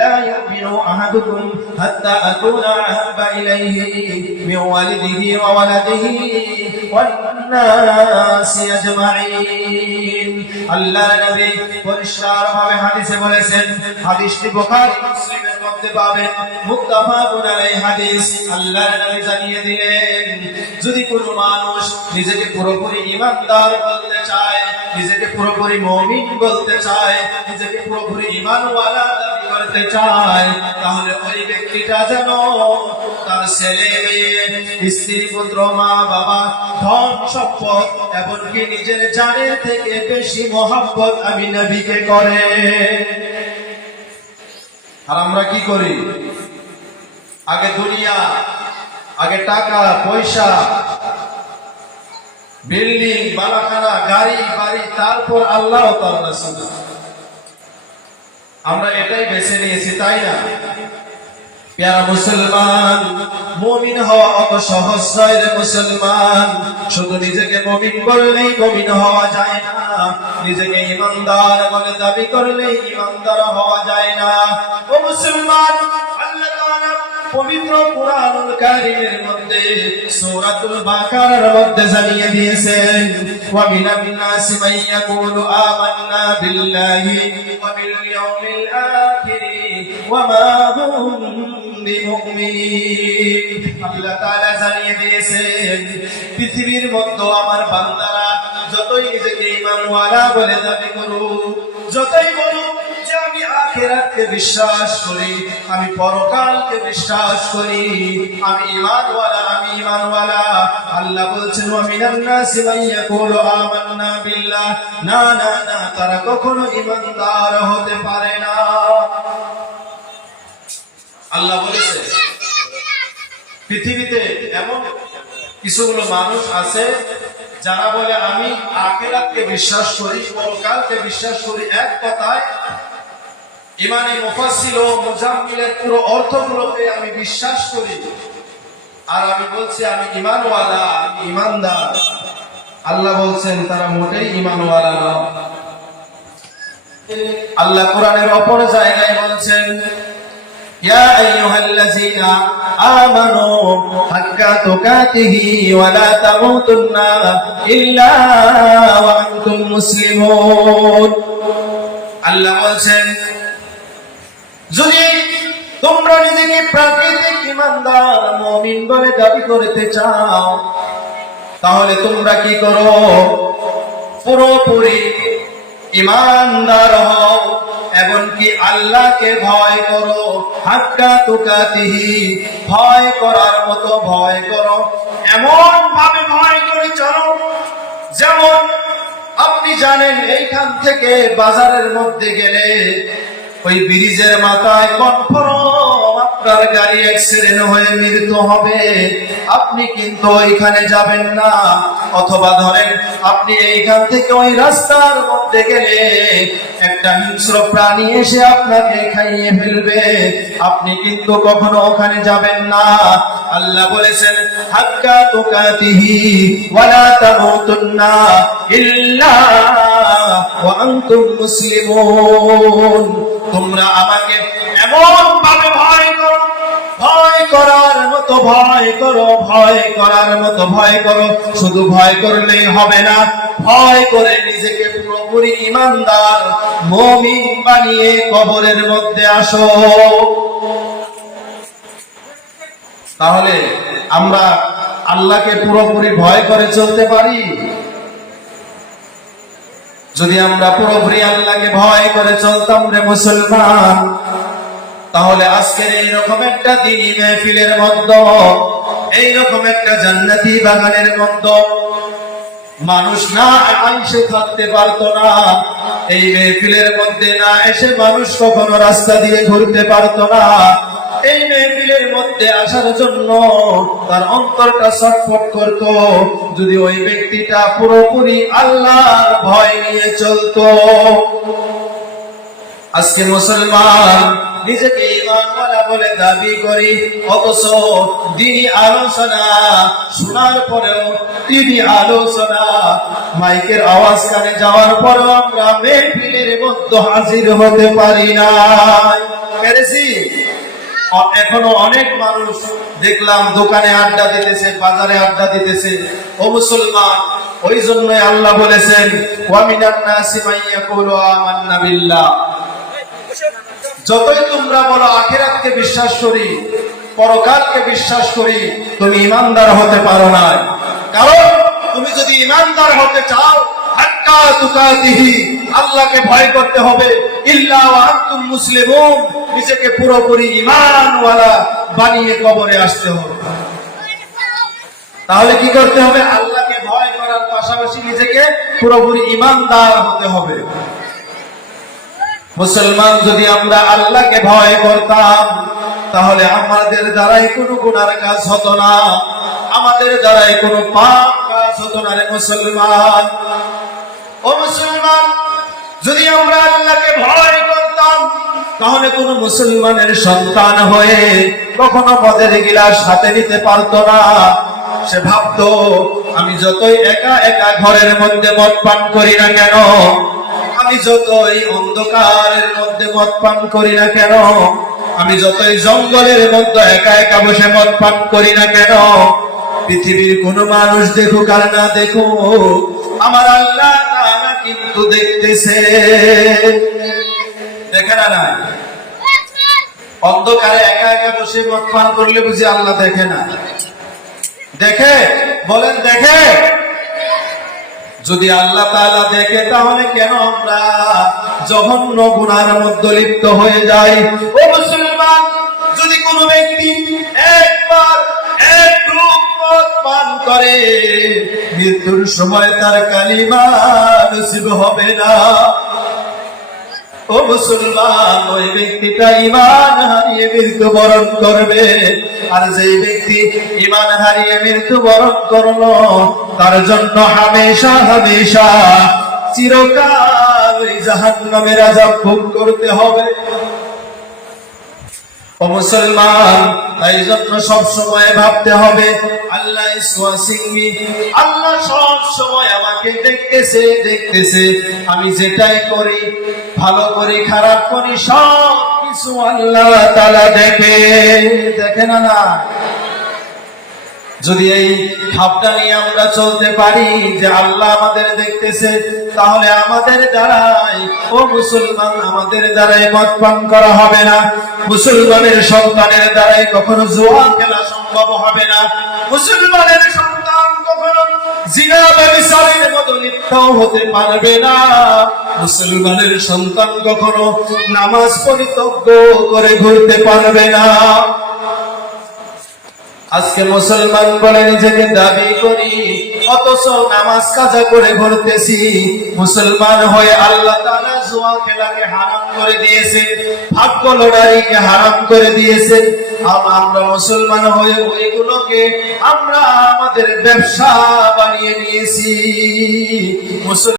লা ইউমিনু আহাদুকুম হাত্তা আকুনা আহাব্বা ইলাইহি মিন ওয়ালিদিহি ওয়া ওয়ালাদিহি ওয়ান নাসি আজমাইন। আল্লাহ নবী পরিষ্কারভাবে হাদিসে বলেছেন, হাদিসটি বুখারী মুসলিমের মধ্যে পাবেন, মুত্তাফাকুন আলাইহি হাদিস। আল্লাহ নবী জানিয়ে দিলেন, যদি কোনো মানুষ নিজেকে পুরোপুরি ঈমানদার বলতে চায়, নিজেকে পুরোপুরি মুমিন বলতে চায়, নিজেকে পুরোপুরি ঈমানওয়ালা দাবি করতে চায়, তাহলে ওই ব্যক্তিটা যেন তার ছেলে মেয়ে, স্ত্রী পুত্র মা বাবা, ধন সম্পদ, এমনকি নিজের জানের থেকে বেশি মহব্বত আমি নবীকে করে। আর আমরা কি করি? আগে দুনিয়া, আগে টাকা পয়সা, বিল্ডিং বালাখানা, গাড়ি বাড়ি, তারপর আল্লাহ ও তার রাসূল। আমরা এটাই বেছে নিয়েছি, তাই না? প্যারা মুসলমান, মুমিন হওয়া অত সহজ নয় রে মুসলমান। শুধু নিজেকে মুমিন বললেই মুমিন হওয়া যায় না, নিজেকে ঈমানদার বলে দাবি করলেই ঈমানদার হওয়া যায় না। ও মুসলমান, আল্লাহ তাআলা পবিত্র কুরআনুল কারীমের মধ্যে সূরাতুল বাকারার মধ্যে জানিয়ে দিয়েছেন, ওয়া মিনান নাসি মান ইয়াকুলু আমান্না বিল্লাহি ওয়া বিল ইয়াউমিল আখির ওয়া মা হুম বিমুমিনিন। আল্লাহ তাআলা জানিয়ে দিয়েছেন, পৃথিবীর মধ্যে আমার বান্দারা যতই নিজেকে ঈমানওয়ালা বলে দাবি করুক, যতই বলুক যে আমি আখিরাতকে বিশ্বাস করি, আমি পরকালকে বিশ্বাস করি, আমি ঈমানওয়ালা, আমি ঈমানওয়ালা, আল্লাহ বলছেন ওয়া মিনান নাসি মান ইয়াকুলু আমান্না বিল্লাহ, না না না, তারা কখনো ঈমানদার হতে পারে না। আল্লাহ বলেছে, পৃথিবীতে এমন কিছুগুলো মানুষ আছে যারা বলে আমি আখিরাতকে বিশ্বাস করি, পরকালকে বিশ্বাস করি, এক কথায় ইমানে মুফাসসির ও মুজাম্মিলের পুরো অর্থগুলোকে আমি বিশ্বাস করি, আর আমি বলছি আমি ঈমানওয়ালা, আমি ঈমানদার। আল্লাহ বলছেন তারা মোটেই ঈমানওয়ালা না। আল্লাহ কোরআনের অপর জায়গায় বলছেন, ইয়া আইয়ুহাল্লাযীনা আমানু হাক্কা তুকাতিহি ওয়া লা তামুতুন্না ইল্লা ওয়া আনতুম মুসলিমুন। আল্লাহ বলছেন, যদি তোমরা নিজেকে প্রাকৃতিক ঈমানদার মুমিন বলে দাবি করতে চাও, তাহলে তোমরা কি করো? পুরোপুরি ঈমানদার হও, এমনকি আল্লাহকে ভয় করো। হাক্কা তুকাতিহি, ভয় করার মতো ভয় করো, এমন ভাবে ভয় করে চলো যেমন আপনি জানেন এইখান থেকে বাজারের মধ্যে গেলে ওই ব্রিজের মাথায় কনফার্ম আপনার গাড়ি অ্যাক্সিডেন্ট হয়ে মৃত্যু হবে, আপনি কিন্তু ওইখানে যাবেন না। অথবা ধরেন আপনি এইখান থেকে ওই রাস্তার মধ্যে গেলে একটা হিংস্র প্রাণী এসে আপনাকে খাইয়ে ফেলবে, আপনি কিন্তু কখনো ওখানে যাবেন না। আল্লাহ বলেছেন, হাক্কা তুকাতিহি ওয়া লা তামুতুন্না ইল্লা ওয়া আনতুম মুসলিমুন। তোমরা আমাকে এমন ভাবে ভয় করো, ভয় করার মতো ভয় করো, ভয় করার মতো ভয় করো। শুধু ভয় করলেই হবে না, ভয় করে নিজেকে পুরোপুরি ঈমানদার মুমিন বানিয়ে কবরের মধ্যে আসো। তাহলে আমরা আল্লাহকে পুরোপুরি ভয় করে চলতে পারি? যদি আমরা পুরোপুরি আল্লাহকে ভয় করে চলতাম রে মুসলমান, তাহলে আজকের এইরকম একটা দ্বীনি মাহফিলের মধ্যে, এইরকম একটা জান্নাতি বাগানের মধ্যে মানুষ না আইসে থাকতে পারতো না। এই মাহফিলের মধ্যে না এসে মানুষ কখনো রাস্তা দিয়ে ঘুরতে পারতো না। এই মাহফিলের মধ্যে আসার জন্য তার অন্তরটা ছটফট করত, যদি ওই ব্যক্তিটা পুরোপুরি আল্লাহর ভয় নিয়ে চলতো। আজকে মুসলমান নিজেকে ঈমানওয়ালা বলে দাবি করি, অথচ দ্বীনি আলোচনা শোনার পরেও, দ্বীনি আলোচনা মাইকের আওয়াজ কানে যাওয়ার পরেও আমরা মাহফিলের মধ্যে হাজির হতে পারি না। এখনো অনেক মানুষ দেখলাম দোকানে আড্ডা দিতেছে, বাজারে আড্ডা দিতেছে। ও মুসলমান, ওই জন্যই আল্লাহ বলেছেন ওয়া মিনান নাসি মান ইয়াকুলু আমান্না বিল্লাহ, যতই তোমরা বলো আখিরাতকে বিশ্বাস করি, পরকালকে বিশ্বাস করি, তুমি ঈমানদার হতে পারো না। কারণ তুমি যদি ঈমানদার হতে চাও, হাক্কা তুকাতিহি, আল্লাহকে ভয় করতে হবে, ইল্লা ওয়া আনতুম মুসলিমুন, নিজেকে পুরোপুরি ঈমানওয়ালা বানিয়ে কবরে আসতে হবে। তাহলে কি করতে হবে? আল্লাহকে ভয় করার পাশাপাশি নিজেকে পুরোপুরি ঈমানদার হতে হবে। মুসলমান যদি আমরা আল্লাহকে ভয় করতাম, তাহলে আমাদের দ্বারাই কোনো গুনার কাজ হতো না, আমাদের দ্বারাই কোনো পাপ কাজ হতো না। রে মুসলমান, ও মুসলমান, যদি আমরা আল্লাহকে ভয় করতাম, তাহলে কোন মুসলমানের সন্তান হয়ে কখনো মদের গিলাস হাতে নিতে পারতো না। সে ভাবতো আমি যতই একা একা ঘরের মধ্যে মদ পান করি না কেন, আমি যতই অন্ধকারের মধ্যে মদ পান করি না কেন, আমি যতই জঙ্গলের মধ্যে একা একা বসে মদ পান করি না কেন, পৃথিবীর কোন মানুষ দেখুক আর না দেখুক, আমার আল্লাহ তাআলা কিন্তু দেখতেছে। দেখে না? না, অন্ধকারে একা একা বসে মদ পান করলে বুঝি আল্লাহ দেখে না? দেখে? বলেন দেখে? যদি আল্লাহ তাআলা দেখে, তাহলে কেন আমরা জঘন্য গুনার মধ্যে লিপ্ত হয়ে যাই? ও মুসলমান, যদি কোনো ব্যক্তি একবার এক গ্রুপ মদ পান করে, মৃত্যুর সময় তার কালিমা নসিব হবে না। ও মুসলমান, ওই ব্যক্তিটা ঈমান হারিয়ে মৃত্যুবরণ করবে। আর যেই ব্যক্তি ঈমান হারিয়ে মৃত্যুবরণ করলো, তার জন্য হামেশা হামেশা চিরকাল জাহান্নামের আযাব ভোগ করতে হবে। ও মুসলমান, এই জন্য সব সময় ভাবতে হবে আল্লাহ ইজ ওয়াচিং মি, আল্লাহ সব সময় আমাকে দেখতেছে দেখতেছে। আমি যেটাই করি, ভালো করি খারাপ করি, সব কিছু আল্লাহ তাআলা দেখে। দেখে না? না, যদি এই ভাবটা নিয়ে আমরা চলতে পারি যে আল্লাহ আমাদের দেখতেছে, তাহলে আমাদের দ্বারাই, ও মুসলমান, আমাদের দ্বারাই মদ পান করা হবে না। মুসলমানের সন্তানের দ্বারাই কখনো জুয়া খেলা সম্ভব হবে না। মুসলমানের সন্তান কখনো জিনা ব্যভিচারের মতো লিপ্ত হতে পারবে না। মুসলমানের সন্তান কখনো নামাজ পরিত্যাগ করে ঘুরতে পারবে না। আজকে মুসলমান বলে নিজেকে দাবি করি, অথচ নামাজ কাজা করে ঘুরতেছি। মুসলমান হয়ে আল্লাহ তাআলা জুয়া খেলাকে হারাম করে দিয়েছে, ভাগ্য লটারিকে হারাম করে দিয়েছে। আমরা মুসলমান হয়ে ওইগুলোকে আমরা আমাদের ব্যবসা বানিয়ে নিয়েছি।